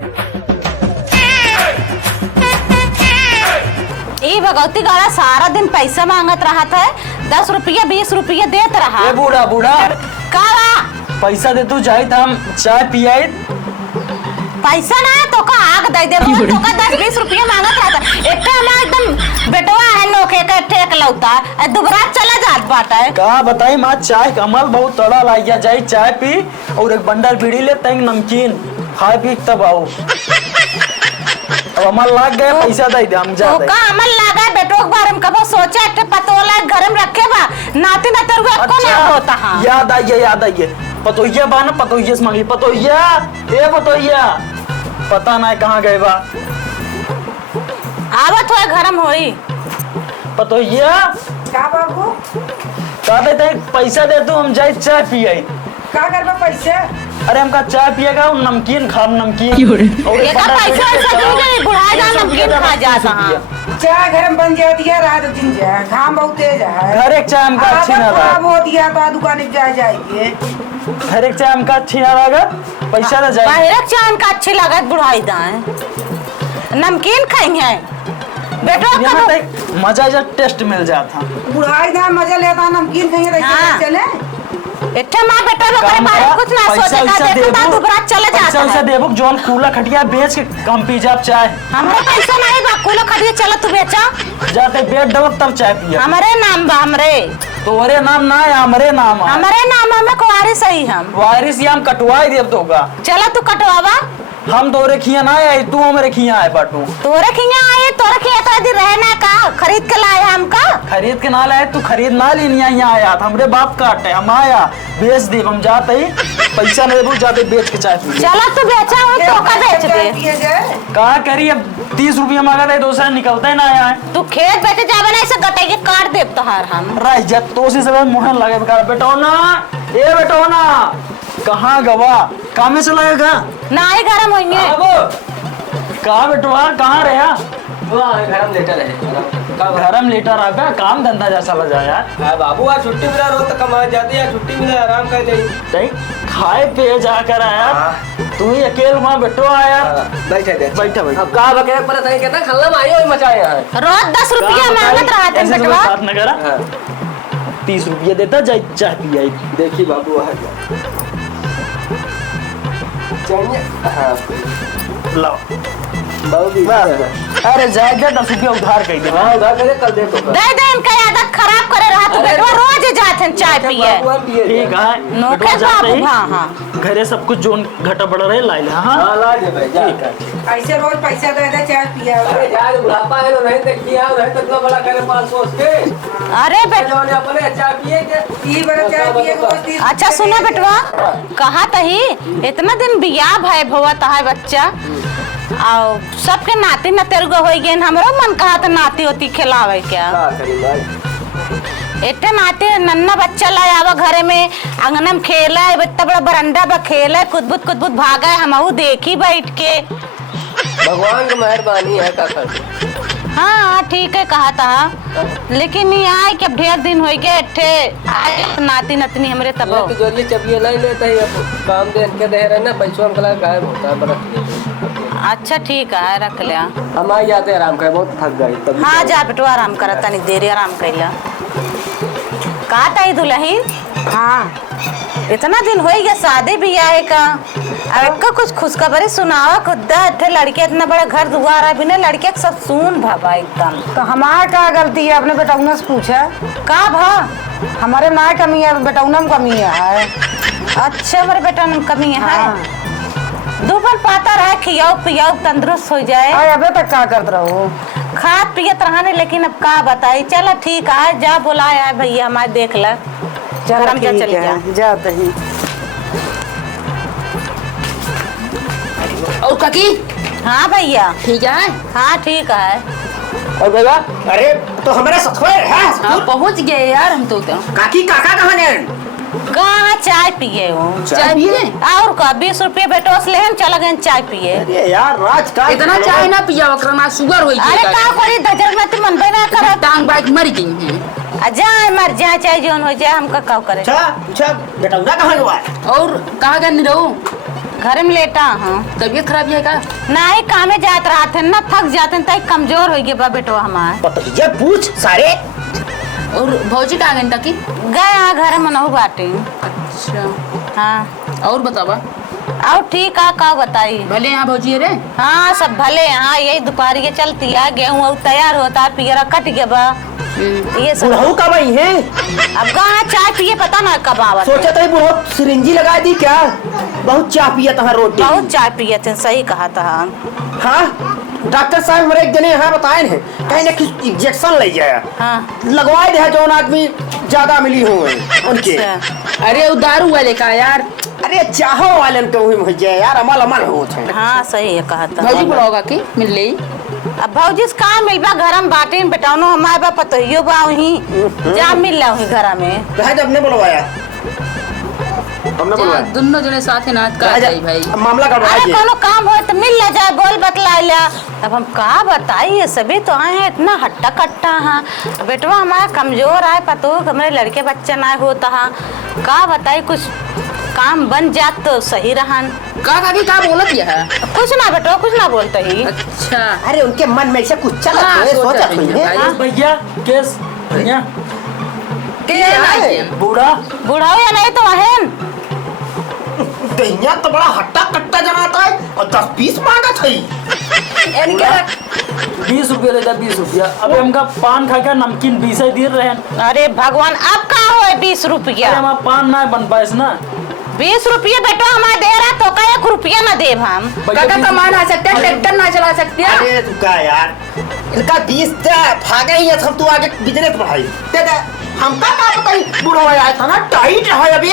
ई भगवती गाड़ा सारा दिन पैसा मांगत रहा था, 10 रुपया 20 रुपया देत रहा। ए बूढ़ा बूढ़ा काला पैसा दे तू जाई हम चाय पियाई। पैसा ना तो का आग दे दे रोज तो का 10-20 रुपया मांगत रहा था। एक हमारा एकदम बेटवा है नोखे का ठेक लौता दुबरा चला जात बाटा है। का बताई माँ चाय कमल बहुत तड़ा लाई गया जाई चाय पी और एक बंडल बीड़ी ले तंग नमकीन खाए पी तब आओ। अब अमल लाग गए पैसा दे दे हम जा तो का अमल लागा बेटो के बारे में कबो सोचा एक पतोला घर में रखे बा नाती ना तेरे को अच्छा, ना होता। हां याद आइए पतोइया बा ना पतोइया से मांगी पतोइया ए पतोइया पता ना कहाँ गए बा आवत हो घर में होई पतोइया का बाबू का दे पैसा दे तू हम जाए चाय पियाई। का करबा पैसे? अरे हमका चाय पिएगा और नमकीन खाम नमकीन और ये का पैसा ऐसा क्यों नहीं बुढ़ा जा नमकीन खा जाता। हां चाय घर में बन जाती है रात दिन जाए घाम बहुत तेज है। घर एक चाय हमका अच्छी ना लगा हो दिया तो दुकान पे जाएगी। घर एक चाय हमका अच्छी ना लगा पैसा ना जाए। बाहर चाय का अच्छी लागत बुढ़ाई दाए नमकीन खाएंगे बेटो का मजा जा टेस्ट मिल जाता। बुढ़ाई दा मजा लेता नमकीन खाएंगे हाँ। चले इतना मां बेटा लोग के बारे में कुछ ना सोचेगा देखता दुबरा चला जाता पैसा है। देबो जोन कूला खटिया बेच के कम पी जाब चाय। हमरे पैसा नहीं बा कुलो खरीद चला तू बेचा जाते बेच दब तब चाय पिया। हमरे नाम बा हमरे तोरे नाम ना है हमरे नाम है। हमरे नाम हमें कुंवारी सही हम वायरस हम कटवाई देब तोगा। चला तू कटवावा हम तोरे खिया ना आई तू हमरे खिया आए बाटू। तोरे खिया आए तोरे खिया तो यदि रहना का खरीद के लाए हमका खरीद के ना लाए तू खरीद ना लेनी यहाँ आया था हमरे बाप काटे हम आया बेच दे हम जाते ही पैसा नहीं देबू जाते बेच के चाय पी। चला तू बेचा हो तो का बेच दे कहा करी अब 30 रुपया मांगा था दूसरा निकलता ही ना आया। तू खेत बेचे जावे ना ऐसे गटे के काट देब तोहार हम राय जब तो से सब मोहन लगे बेकार बेटो ना ए बेटो ना कहाँ गवा काम में चला गया ना ही गरम होंगे कहाँ बेटवा कहाँ रहा घर में लेटर है घर में लेटर आ गया काम धंधा जैसा लगा यार। बाबू आज छुट्टी मिला रोज तक कमा जाते हैं छुट्टी मिला आराम कर ले खाए पिए जाकर आया तू ही अकेले वहाँ बैठो आया बैठे थे बैठा बैठा अब का बके पर सही कहता खल्ला में आई हो मचाए हैं रोज 10 रुपया मांगत रहा था बेटवा बात न करा 30 रुपया देता जाए चाय पिया। देखी बाबू आ चाहिए हाँ लाओ बाबू अरे जाए 10 रुपया उधार कर दे। हाँ उधार करे कल दे तो दे दे इनका आदत खराब करे रहा तू बेटवा रोज जाते हैं चाय पिए ठीक है नौकर बाबू हां हां घरे सब कुछ जोन घटा बढ़ रहे ला ले। हाँ हाँ ला दे भाई जा ऐसे रोज पैसा दे दे चाय पिया। अरे यार बुढ़ापा है ना नहीं तक किया नहीं तक तो बड़ा करे 500 के अरे बेटा जवानी अपने अच्छा पिए के ई बड़ा चाय पिए रोज 30। अच्छा सुना बेटवा कहा तही इतना दिन बियाह भाई भवा तहा बच्चा आओ सबके नाती न तेरे हो गए हमरो मन कहा तो नाती होती खिलावे क्या करी भाई इतने नाते नन्ना बच्चा लाया आवा घरे में अंगना में खेला है इतना बड़ा बरंडा पर खेला है कुदबुद भागा है हम देखी बैठ के भगवान की मेहरबानी है का कर। हाँ ठीक है कहा था लेकिन ये आए कि अब ढेर दिन हो गए ठे नाती नतनी हमरे तब तो जल्दी चबिए नहीं लेते ही अब काम दे के दे रहे ना पैसों हम कला गायब होता है बड़ा। अच्छा ठीक है रख लिया हम आ जाते आराम कर बहुत थक गए तब। हाँ जा बेटो आराम करता नहीं देरी आराम कर लिया कहा था दुल्हन। हाँ इतना दिन हो गया शादी भी आए का अब का कुछ खुशखबरी सुनावा खुदा थे लड़के इतना बड़ा घर दुआर है बिना लड़के सब सुन भाबा एकदम। तो हमारा क्या गलती है अपने बेटौना से पूछा का भा हमारे माँ कमी है बेटौना में कमी है। अच्छा मेरे बेटा में कमी है हाँ। दोपहर पाता रहे खियाओ पियाओ तंदुरुस्त हो जाए। अबे तक क्या करते रहो खात पियत रहने लेकिन अब का बताई चलो ठीक है जा बुलाया है भैया हमारे देख ला चल हम जा चले जा जाते ही। और काकी हाँ भैया ठीक है हाँ ठीक है। और बेगा अरे तो हमारा सखोर है हाँ, पहुंच गए यार हम तो काकी काका कहाँ ने कहाँ चाय पिए हो चाय पिए और का 20 रुपये बेटो से ले चला गए चाय पिए। अरे यार राज का इतना चाय ना पिया वकरमा शुगर होई अरे का कोई दजर मत मन बना कर टांग बाइक मर गई है जाए मर जाए चाहे जोन हो जाए हमका का करे। अच्छा अच्छा बेटा कहाँ हुआ है और कहाँ गए नहीं रहो घर में लेटा हूँ। तबीयत खराब है का? नहीं कामे जात रहा थे ना, थक जाते हैं तो कमजोर हो गए बा बेटो हमारे। बताइए पूछ सारे। और भौजी का गई तकी? गए हाँ घर में नहु बाटे। अच्छा हाँ और बतावा? और ठीक है का बताई। भले यहाँ भौजी रे? हाँ सब भले। हाँ यही दोपहर के चलती है, गेहूँ और तैयार होता है, पियरा कट गया बा ये सब। बुढ़ऊ कब आई है? अब कहाँ चाय पिए पता ना कब आवत। सोचा था बहुत सिरिंजी लगा दी क्या? बहुत चाय पिया था रोटी। बहुत चाय पिए थे, सही कहा था। हाँ डॉक्टर साहब हमारे एक जने यहाँ बताए हैं कहीं ना कुछ इंजेक्शन ले जाया। हाँ लगवाए दे जो आदमी ज्यादा मिली हुए उनके। अच्छा। अरे वो दारू वाले का यार। अरे चाहो वाले तो हुई मुझे यार अमल अमल होत है। हाँ सही है कहा था। भौजी बुलाओगा की मिल ले? अब भौजी से कहाँ मिलबा घर में बाटे में बेटानो हमारे बा पतोहियो बा वहीं जा मिल रहा हूँ घर में। कहा जब ने बुलवाया? हमने बुलवाया। दोनों जने साथ ही नाच का जाई भाई। मामला अरे गड़बड़ा कोनो काम हो तो मिल ला जाए, बोल बतला लिया। अब हम कहा बताई ये सभी तो आए हैं इतना हट्टा कट्टा। हाँ बेटवा हमारा कमजोर आए पतो हमारे लड़के बच्चे ना होता। हाँ कहा बताई कुछ काम बन जात तो सही रहन। का बोलत है? कुछ ना बेटो कुछ ना बोलता ही। अच्छा अरे उनके मन में ऐसे कुछ चला हाँ, है सोचा सोचा है कोई भाई। है। भैया केस भैया बूढ़ा बुढ़ाओ या नहीं तो अहन दैया तो बड़ा हट्टा कट्टा जनाता है और 10-20 मांगा था। 20 रुपया लेता 20 रुपया। अब हमका पान खा के नमकीन 20 ही दे रहे हैं। अरे भगवान अब का हो 20 रुपया? हमारा पान ना बन पाए ना। 20 रुपये बेटो हमारे दे रहा तो का 1 रुपया ना देव हम। काका कमा ना सकते, ट्रैक्टर ना चला सकते। अरे तू का यार इनका 20 भागे ही है। सब तू आगे बिजनेस बढ़ाई दे दे। हमका का बताई बुढ़ा आया था ना टाइट है अभी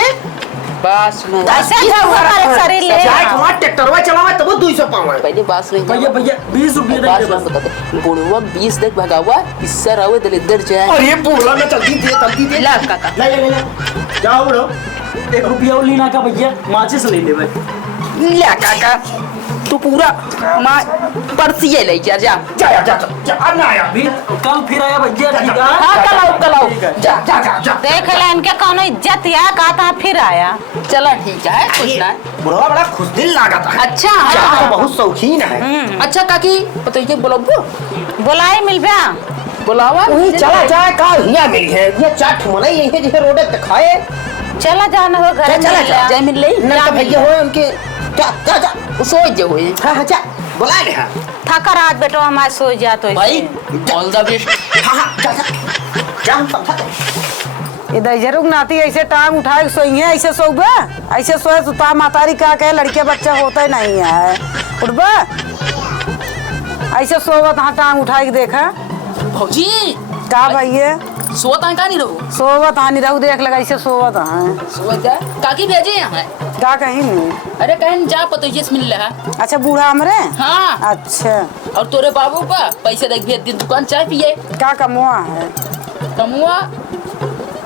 बस में ऐसा था हमारे शरीर ले। चाहे कमा ट्रैक्टरवा चलावा तब 200 पावे। पहले बात रही भैया भैया 20 रुपया बात दे मत बता दे। बुढ़वा 20 देख भगावा इससे रवे दलिद्दर जाए। अरे बोला ना जल्दी दे ला काका ले ले ले जाओ बुढ़ो। 1 रुपया और लेना का भैया माचिस ले ले भाई। ला काका तू पूरा पर्सिये ले जा जा जा जा जा जा अब ना आया। अभी कल फिर आया भैया ठीक है। हाँ कल आओ ठीक है। जा जा जा जा। देख ले इनके कौनो इज्जत या कहा था फिर आया। चला ठीक है कुछ ना। बुढ़वा बड़ा खुश दिल लागत है। अच्छा चाह हाँ। तो बहुत शौकीन है। अच्छा काकी पता है बुलाओ बुलाई मिलबा बुलावा वही चला जाए का हिया मिली है। ये चाट मलाई यही है जैसे रोडे पे खाए। चला जाना हो घर चला जा जय मिल ले ना तो भैया हो उनके जा जा जा। सोच जो हुई हाँ हाँ जा बुला ले। हाँ थका रात बेटो हमारे सो जा तो भाई ऑल द बेस्ट। हाँ जा जा जा हम समझा। इधर जरूर नाती ऐसे टांग उठा के सोई है। ऐसे सोबे ऐसे सोए सुता मातारी का कहे लड़के बच्चा होता ही नहीं है। उठबा ऐसे सोवत हाँ टांग उठा के देखा भौजी का भैया सोता का नहीं रहो सोवत हाँ नहीं रहू देख लगा ऐसे सोवत हाँ सोच जा काकी भेजे यहाँ का कहीं नहीं। अरे कहीं जा पतो ये मिल रहा। अच्छा बूढ़ा हमरे हाँ अच्छा और तोरे बाबू का पैसे देख भेज दी दुकान चाय पिए का कमुआ है। कमुआ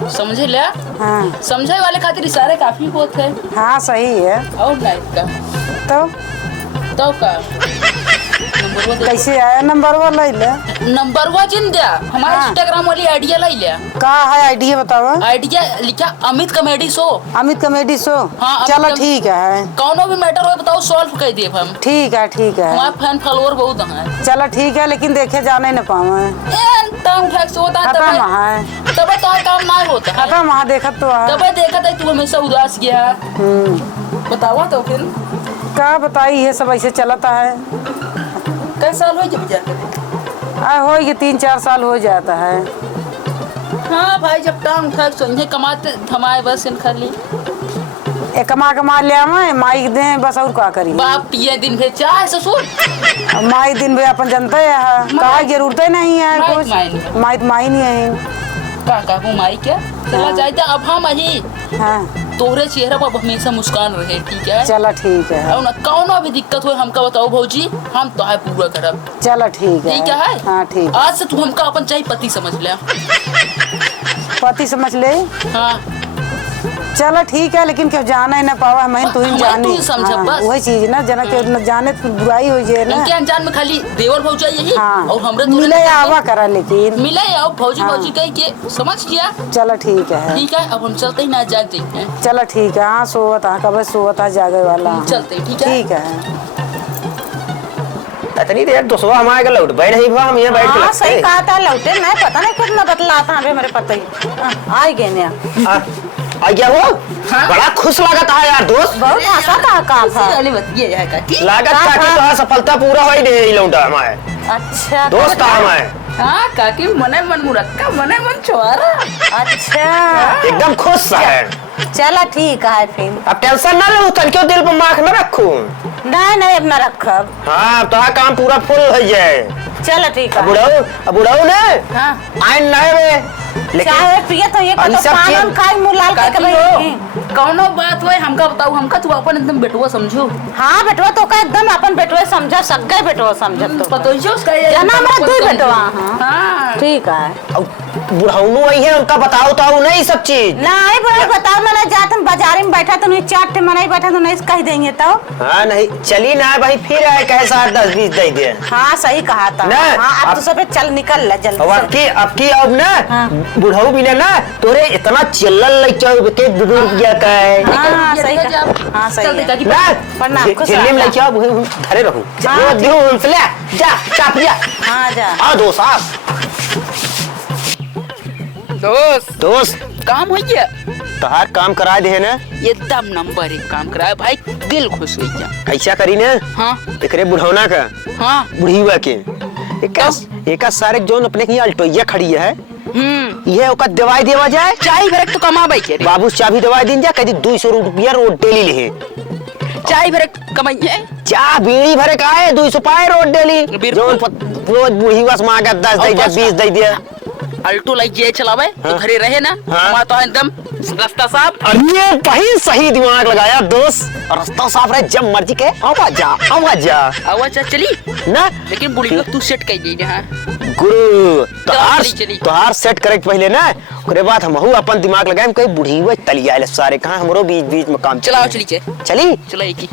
समझे ले हाँ समझे वाले खातिर इशारे काफी होत है। हाँ सही है। और लाइफ का तो का नंबर वो कैसे आया नंबर वो ले ले। नंबर वो जिन दिया हमारे हाँ। इंस्टाग्राम वाली आइडिया लाई लिया। का है आइडिया बतावा। आइडिया लिखा Amit comedy show. Amit comedy show हाँ, चलो अमित ठीक है। कौनो भी मैटर हो बताओ सॉल्व कर दिए हम। ठीक है ठीक है हमारे फैन फॉलोअर बहुत हैं। चलो ठीक है लेकिन देखे जाने न पावे टांग उठा के सोता खत्म तब है तब तो काम ना होता है। खत्म वहाँ देखत तो है। तब देखा था तू हमेशा उदास गया बतावा तो फिर का बताई ये सब ऐसे चलता है। कैसा साल हो जब जाते हो ये 3-4 साल हो जाता है। हाँ भाई जब टांग उठा के सोने कमाते थमाए बस इन खाली ए कमा ले आवे माई दे बस और का करी। बाप पिए दिन भर चाय ससुर माई दिन भर अपन जनता है कहा जरूरत नहीं है माई कुछ माई नहीं। माई तो माई नहीं है। काका को माई क्या चला जाए अब हम ही हाँ तोहरे चेहरा पर हमेशा मुस्कान रहे ठीक है। चलो ठीक है। और ना कौनो भी दिक्कत हो हमका बताओ भौजी हम तो है पूरा करब चलो ठीक है। ठीक है। हाँ ठीक आज से तू हमका अपन चाहे पति समझ ले। पति समझ ले। हाँ चलो ठीक है, लेकिन क्यों जाना ही ना पावा हमें, तू ही हमें जानी। तू ही समझ बस। वही चीज ना, जना के न जाने तो बुराई हो जाए ना। इनके अनजान में खाली देवर भौजा यही हाँ और हमरे मिले आवा करा, लेकिन मिले आओ भौजी भौजी कह के समझ गया। चलो ठीक है। ठीक है, अब हम चलते ही ना जाग जाइए। चलो ठीक है। हाँ सोवत है, कब सोवत है जागे वाला। चलते हैं, ठीक है? ठीक है। इतनी देर तो सुबह हमारे का लौट भाई नहीं हुआ, हम यहाँ बैठ के हाँ लगते सही हैं। कहा था, लौटे मैं पता नहीं कितना बतलाता है मेरे पता ही। आ गए ने, आ गया वो। बड़ा खुश लागत है यार दोस्त, बहुत हंसा था का था। वाली बात ये है काकी। लागत का कि तो सफलता पूरा हो ही दे ई लौटा हमारे अच्छा दोस्त हमारे। हाँ काकी, मने मन मुरक्का, मने मन छोरा। अच्छा एकदम खुश है। चला ठीक है फिर। अब टेंशन ना लो, तनिको दिल पर माख न रखू। नहीं नहीं अब न रखब। हाँ तो काम पूरा फुल हो जाए। चलो ठीक है। बुढ़ाऊ ने हाँ आइन नए में लेकिन चाहे पिए तो ये अभी तो सब पान चीज- खाई मुंह लाल करके बैठी। कौनो बात होए हमका बताऊ, हमका तू अपन एकदम बेटुआ समझो। हाँ बेटवा तो का एकदम अपन बेटवा समझा, सगे बेटवा समझत तो पतो ही उसका जना हमारा दुई बेटवा। हाँ हाँ ठीक है। बुढ़ाऊ आई है, उनका बताओ तो नहीं सब चीज। नहीं बड़ा बताओ ना, जाते बाजारी में बैठा तो नहीं, चाट मनाई बैठा तो नहीं कह देंगे तो। हाँ नहीं चली ना भाई, फिर आए कहे 7-10-20 दे दे। हाँ सही कहा था। ना, हाँ अब तो सब चल निकल ले जल्दी से। अब की अब ना हाँ। बुढ़ाऊ भी ना तोरे इतना चिल्लल लग जाओ के बुजुर्ग गया का है। हाँ सही कहा। हाँ सही है। ना प्रणाम, खुश चिल्ली में रह। लग जाओ धरे रहूं। हाँ, वो दियो उनसे ले जा चाप जा। हाँ जा। आ दोस्त आप दोस्त काम हो गया, तोहार काम करा दे ना। एकदम नंबर 1 काम कराया भाई, दिल खुश हो गया। कैसा करी ना हाँ एकरे बुढ़ौना का हाँ बुढ़ीवा के एक सारे जोन अपने की अल्टोइया खड़ी है, ये ओका दवाई देवा जाए। चाय भरक तो कमाबै के रे, बाबू चाबी दवाई दिन जा कदी 200 रुपया रोड डेली ले। चाय भरक कमाइए। चा बीड़ी भरे का है 200 पाए रोड डेली। बिल्कुल। जोन रोज बुढ़ीवा से मांगा 10 दे दिया 20 दे दिया। अल्टो लाइक जे चलावे तो घरे रहे ना, हाँ। हमारा तो एकदम रास्ता साफ। अरे वही सही दिमाग लगाया दोस्त, रास्ता साफ रहे जब मर्जी के आवाज जा आवाज चली ना। लेकिन बुढ़ी लोग तू सेट कर दी हाँ। गुरु चली। तोहार सेट करे के पहले ना, ओकरे बाद हमहू अपन दिमाग लगाए कहीं बुढ़ीवा तलिया सारे कहां हमरो बीच बीच में काम चलाओ चली चली चला एक ही